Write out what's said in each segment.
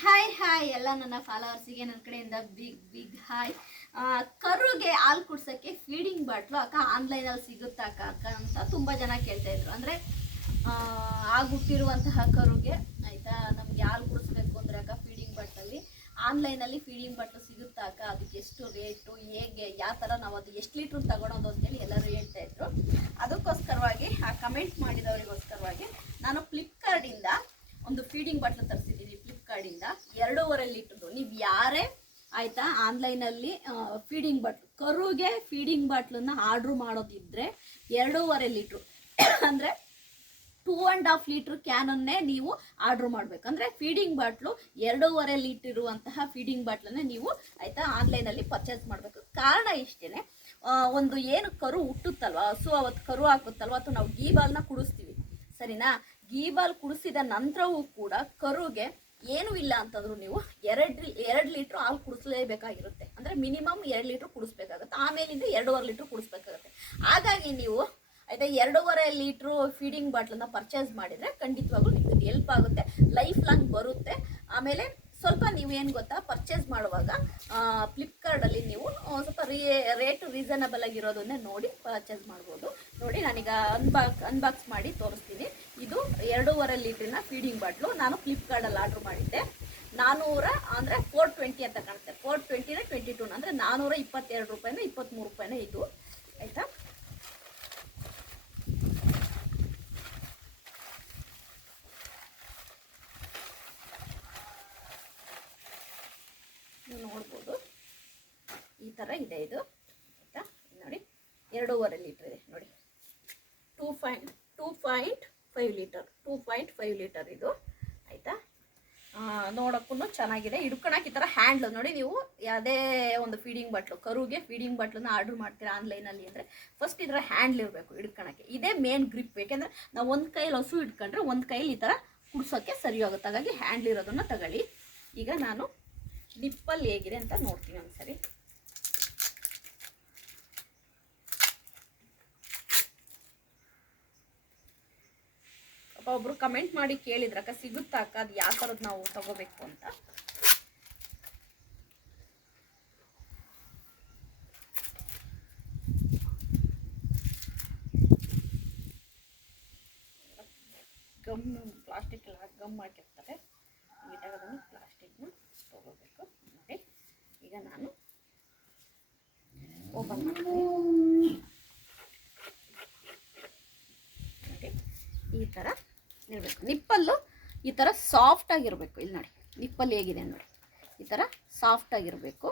Hi hi ಎಲ್ಲ ನನ್ನ ಫಾಲೋವರ್ಸಿಗೆ ನನ್ನ ಕಡೆಯಿಂದ ಬಿಗ್ ಬಿಗ್ ಹಾಯ್ ಕರುಗೆ ಹಾಲು ಕುಡ್ಸೋಕ್ಕೆ ಫೀಡಿಂಗ್ ಬಾಟ್ಲು ಅಕ್ಕ ಆನ್ಲೈನಲ್ಲಿ ಸಿಗುತ್ತಾ ಅಕ್ಕ ಅಕ್ಕ ಅಂತ ತುಂಬ ಜನ ಕೇಳ್ತಾ ಇದ್ರು. ಅಂದರೆ ಆಗುಟ್ಟಿರುವಂತಹ ಕರುಗೆ, ಆಯಿತಾ, ನಮಗೆ ಹಾಲು ಕುಡಿಸ್ಬೇಕು ಅಂದರೆ ಅಕ್ಕ ಫೀಡಿಂಗ್ ಬಾಟ್ಲಲ್ಲಿ ಆನ್ಲೈನಲ್ಲಿ ಫೀಡಿಂಗ್ ಬಾಟ್ಲು ಸಿಗುತ್ತಾ ಅಕ್ಕ, ಅದಕ್ಕೆ ಎಷ್ಟು ರೇಟು ಹೇಗೆ, ಯಾವ ಥರ ನಾವು ಅದು ಎಷ್ಟು ಲೀಟ್ರ್ ತಗೊಳೋದು ಅಂತೇಳಿ ಎಲ್ಲರೂ ಹೇಳ್ತಾ ಇದ್ರು. ಅದಕ್ಕೋಸ್ಕರವಾಗಿ, ಆ ಕಮೆಂಟ್ ಮಾಡಿದವರಿಗೋಸ್ಕರವಾಗಿ, ನಾನು ಫ್ಲಿಪ್ಕಾರ್ಟಿಂದ ಒಂದು ಫೀಡಿಂಗ್ ಬಾಟ್ಲು ತರಿಸಿದ್ದೀನಿ ಫ್ಲಿಪ್ಕಾರ್ಟಿಂದ ಎರಡೂವರೆ ಲೀಟರ್ ನೀವು ಯಾರೇ ಆಯಿತಾ, ಆನ್ಲೈನಲ್ಲಿ ಫೀಡಿಂಗ್ ಬಾಟ್ಲು ಕರುಗೆ ಫೀಡಿಂಗ್ ಬಾಟ್ಲನ್ನ ಆರ್ಡ್ರ್ ಮಾಡೋದಿದ್ರೆ ಎರಡೂವರೆ ಲೀಟ್ರು ಅಂದರೆ ಟೂ ಆ್ಯಂಡ್ ಹಾಫ್ ಲೀಟ್ರ್ ಕ್ಯಾನನ್ನೇ ನೀವು ಆರ್ಡ್ರ್ ಮಾಡಬೇಕು. ಅಂದರೆ ಫೀಡಿಂಗ್ ಬಾಟ್ಲು ಎರಡೂವರೆ ಲೀಟ್ರ್ ಇರುವಂತಹ ಫೀಡಿಂಗ್ ಬಾಟ್ಲನ್ನೇ ನೀವು ಆಯಿತಾ, ಆನ್ಲೈನಲ್ಲಿ ಪರ್ಚೇಸ್ ಮಾಡಬೇಕು. ಕಾರಣ ಇಷ್ಟೇ ಒಂದು ಏನು ಕರು ಹುಟ್ಟುತ್ತಲ್ವ? ಹಸು ಅವತ್ತು ಕರು ಹಾಕುತ್ತಲ್ವ? ಅಥವಾ ನಾವು ಗೀಬಾಲ್ನ ಕುಡಿಸ್ತೀವಿ. ಸರಿನಾ? ಗೀಬಾಲ್ ಕುಡಿಸಿದ ನಂತರವೂ ಕೂಡ ಕರುಗೆ ಏನೂ ಇಲ್ಲ ಅಂತಂದ್ರು ನೀವು ಎರಡು ಎರಡು ಲೀಟ್ರ್ ಹಾಲು ಕುಡಿಸ್ಲೇಬೇಕಾಗಿರುತ್ತೆ. ಅಂದರೆ ಮಿನಿಮಮ್ ಎರಡು ಲೀಟ್ರ್ ಕುಡಿಸ್ಬೇಕಾಗುತ್ತೆ. ಆಮೇಲಿಂದ ಎರಡೂವರೆ ಲೀಟ್ರ್ ಕುಡಿಸ್ಬೇಕಾಗುತ್ತೆ. ಹಾಗಾಗಿ ನೀವು ಆಯ್ತಾ ಎರಡೂವರೆ ಲೀಟ್ರು ಫೀಡಿಂಗ್ ಬಾಟ್ಲನ್ನ ಪರ್ಚೇಸ್ ಮಾಡಿದರೆ ಖಂಡಿತವಾಗ್ಲೂ ನಿಮಗೆ ಹೆಲ್ಪ್ ಆಗುತ್ತೆ, ಲೈಫ್ ಲಾಂಗ್ ಬರುತ್ತೆ. ಆಮೇಲೆ ಸ್ವಲ್ಪ ನೀವು ಏನು ಗೊತ್ತಾ, ಪರ್ಚೇಸ್ ಮಾಡುವಾಗ ಫ್ಲಿಪ್ಕಾರ್ಟಲ್ಲಿ ನೀವು ಸ್ವಲ್ಪ ರೀ, ರೇಟು ರೀಸನಬಲ್ ಆಗಿರೋದನ್ನೇ ನೋಡಿ ಪರ್ಚೇಸ್ ಮಾಡ್ಬೋದು. ನೋಡಿ ನಾನೀಗ ಅನ್ಬಾಕ್ ಅನ್ಬಾಕ್ಸ್ ಮಾಡಿ ತೋರಿಸ್ತೀನಿ. ಇದು ಎರಡೂವರೆ ಲೀಟ್ರಿನ ಫೀಡಿಂಗ್ ಬಾಟ್ಲು. ನಾನು ಫ್ಲಿಪ್ಕಾರ್ಟಲ್ಲಿ ಆರ್ಡ್ರ್ ಮಾಡಿದ್ದೆ. ನಾನ್ನೂರ ಅಂದರೆ ಫೋರ್ ಟ್ವೆಂಟಿ ಅಂತ ಕಾಣುತ್ತೆ ಫೋರ್ ಟ್ವೆಂಟಿನ ಟ್ವೆಂಟಿ ಟೂನ ಅಂದರೆ ನಾನ್ನೂರ ಇಪ್ಪತ್ತೆರಡು ರೂಪಾಯಿನ ಇಪ್ಪತ್ತ್ಮೂರು ರೂಪಾಯಿನ ಇದು. ಆಯಿತಾ? ನೋಡ್ಬೋದು. ಈ ಥರ ಇದೆ ಇದು. ಆಯಿತಾ? ನೋಡಿ, ಎರಡೂವರೆ ಲೀಟ್ರ್ ಇದೆ. ನೋಡಿ, two point two point five litre two point five litre ಇದು. ಆಯಿತಾ? ನೋಡೋಕ್ಕೂ ಚೆನ್ನಾಗಿದೆ. ಹಿಡ್ಕೊಳಕ್ಕೆ ಈ ಥರ ಹ್ಯಾಂಡ್ಲ್ ನೋಡಿ ನೀವು ಯಾವುದೇ ಒಂದು ಫೀಡಿಂಗ್ ಬಾಟ್ಲು ಕರುಗೆ ಫೀಡಿಂಗ್ ಬಾಟ್ಲನ್ನ ಆರ್ಡ್ರ್ ಮಾಡ್ತೀರಾ ಆನ್ಲೈನಲ್ಲಿ ಅಂದರೆ ಫಸ್ಟ್ ಇದರ ಹ್ಯಾಂಡ್ಲ್ ಇರಬೇಕು ಹಿಡ್ಕೊಳಕ್ಕೆ ಇದೇ ಮೇನ್ ಗ್ರಿಪ್ ಯಾಕೆಂದರೆ ನಾವು ಒಂದು ಕೈಯಲ್ಲಿ ಹಸು ಇಟ್ಕೊಂಡ್ರೆ ಒಂದು ಕೈಯಲ್ಲಿ ಈ ಥರ ಕುಡ್ಸೋಕ್ಕೆ ಸರಿ ಹೋಗುತ್ತೆ ಹಾಗಾಗಿ ಹ್ಯಾಂಡ್ಲ್ ಇರೋದನ್ನು ತಗೊಳ್ಳಿ. ಈಗ ನಾನು ನಿಪ್ಪಲ್ ಹೇಗಿದೆ ಅಂತ ನೋಡ್ತೀನಿ ಒಂದ್ಸರಿ. ಒಬ್ರು ಕಮೆಂಟ್ ಮಾಡಿ ಕೇಳಿದ್ರ, ಅಕ್ಕ ಸಿಗುತ್ತಾ ಅಕ್ಕ? ಅದು ಯಾವ ಥರದ್ದು ನಾವು ತಗೋಬೇಕು ಅಂತ. ಗಮ್ ಪ್ಲಾಸ್ಟಿಕ್ ಎಲ್ಲ ಗಮ್ ಹಾಕಿರ್ತಾರೆ. ನೀಟಾಗಿ ಪ್ಲಾಸ್ಟಿಕ್ನ ತಗೋಬೇಕು. ನೋಡಿ, ಈಗ ನಾನು ಓಪನ್ ಮಾಡ್ತೀನಿ. ಈ ಥರ ಇರಬೇಕು. ನಿಪ್ಪಲ್ಲು ಈ ಥರ ಸಾಫ್ಟ್ ಆಗಿರಬೇಕು. ಇಲ್ಲಿ ನೋಡಿ, ನಿಪ್ಪಲ್ಲಿ ಹೇಗಿದೆ ನೋಡಿ. ಈ ಥರ ಸಾಫ್ಟ್ ಆಗಿರಬೇಕು.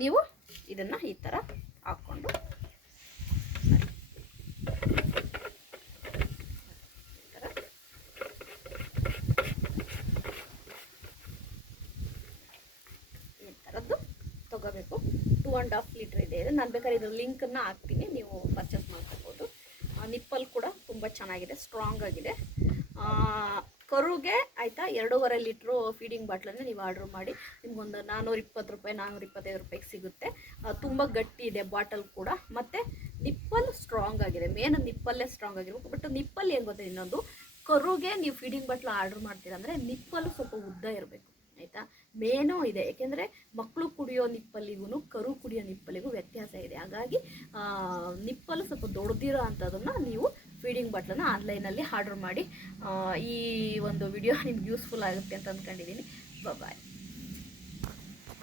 ನೀವು ಇದನ್ನು ಈ ಥರ ಹಾಕ್ಕೊಂಡು ಈ ಥರ ಈ ಥರದ್ದು ತಗೋಬೇಕು. ಟು ಆ್ಯಂಡ್ ಹಾಫ್ ಲೀಟ್ರ್ ಇದೆ. ನಾನು ಬೇಕಾದ್ರೆ ಇದ್ರ ಲಿಂಕನ್ನು ಹಾಕ್ತೀನಿ. ನೀವು ಪರ್ಚೇಸ್ ಮಾಡ್ಕೋಬೋದು. ನಿಪ್ಪಲ್ ಕೂಡ ತುಂಬ ಚೆನ್ನಾಗಿದೆ ಸ್ಟ್ರಾಂಗ್ ಆಗಿದೆ. ಕರುಗೆ ಆಯಿತಾ ಎರಡೂವರೆ ಲೀಟ್ರು ಫೀಡಿಂಗ್ ಬಾಟ್ಲನ್ನು ನೀವು ಆರ್ಡ್ರ್ ಮಾಡಿ, ನಿಮ್ಗೊಂದು ನಾನ್ನೂರ ಇಪ್ಪತ್ತು ರೂಪಾಯಿ ನಾನ್ನೂರ ಇಪ್ಪತ್ತೈದು ರೂಪಾಯಿಗೆ ಸಿಗುತ್ತೆ. ತುಂಬ ಗಟ್ಟಿ ಇದೆ ಬಾಟಲ್ ಕೂಡ. ಮತ್ತು ನಿಪ್ಪಲ್ ಸ್ಟ್ರಾಂಗ್ ಆಗಿದೆ. ಮೇನ್ ನಿಪ್ಪಲ್ಲೇ ಸ್ಟ್ರಾಂಗ್ ಆಗಿರ್ಬೇಕು. ಬಟ್ ನಿಪ್ಪಲ್ ಏನು ಗೊತ್ತಾ ಇನ್ನೊಂದು? ಕರುಗೆ ನೀವು ಫೀಡಿಂಗ್ ಬಾಟ್ಲ್ ಆರ್ಡ್ರ್ ಮಾಡ್ತೀರ ಅಂದರೆ ನಿಪ್ಪಲ್ ಸ್ವಲ್ಪ ಉದ್ದ ಇರಬೇಕು. ಆಯಿತಾ? ಮೇನೂ ಇದೆ. ಏಕೆಂದರೆ ಮಕ್ಕಳು ಕುಡಿಯೋ ನಿಪ್ಪಲ್ಲಿಗೂ ಕರು ಕುಡಿಯೋ ನಿಪ್ಪಲ್ಲಿಗೂ ವ್ಯತ್ಯಾಸ ಇದೆ. ಹಾಗಾಗಿ ನಿಪ್ಪಲು ಸ್ವಲ್ಪ ದೊಡ್ಡದಿರೋ ಅಂಥದ್ದನ್ನು ನೀವು ಫೀಡಿಂಗ್ ಬಾಟ್ಲನ್ನು ಆನ್ಲೈನಲ್ಲಿ ಆರ್ಡ್ರ್ ಮಾಡಿ ಈ ಒಂದು ವಿಡಿಯೋ ನಿಮ್ಗೆ ಯೂಸ್ಫುಲ್ ಆಗುತ್ತೆ ಅಂತ ಅಂದ್ಕೊಂಡಿದ್ದೀನಿ ಬಾಯ್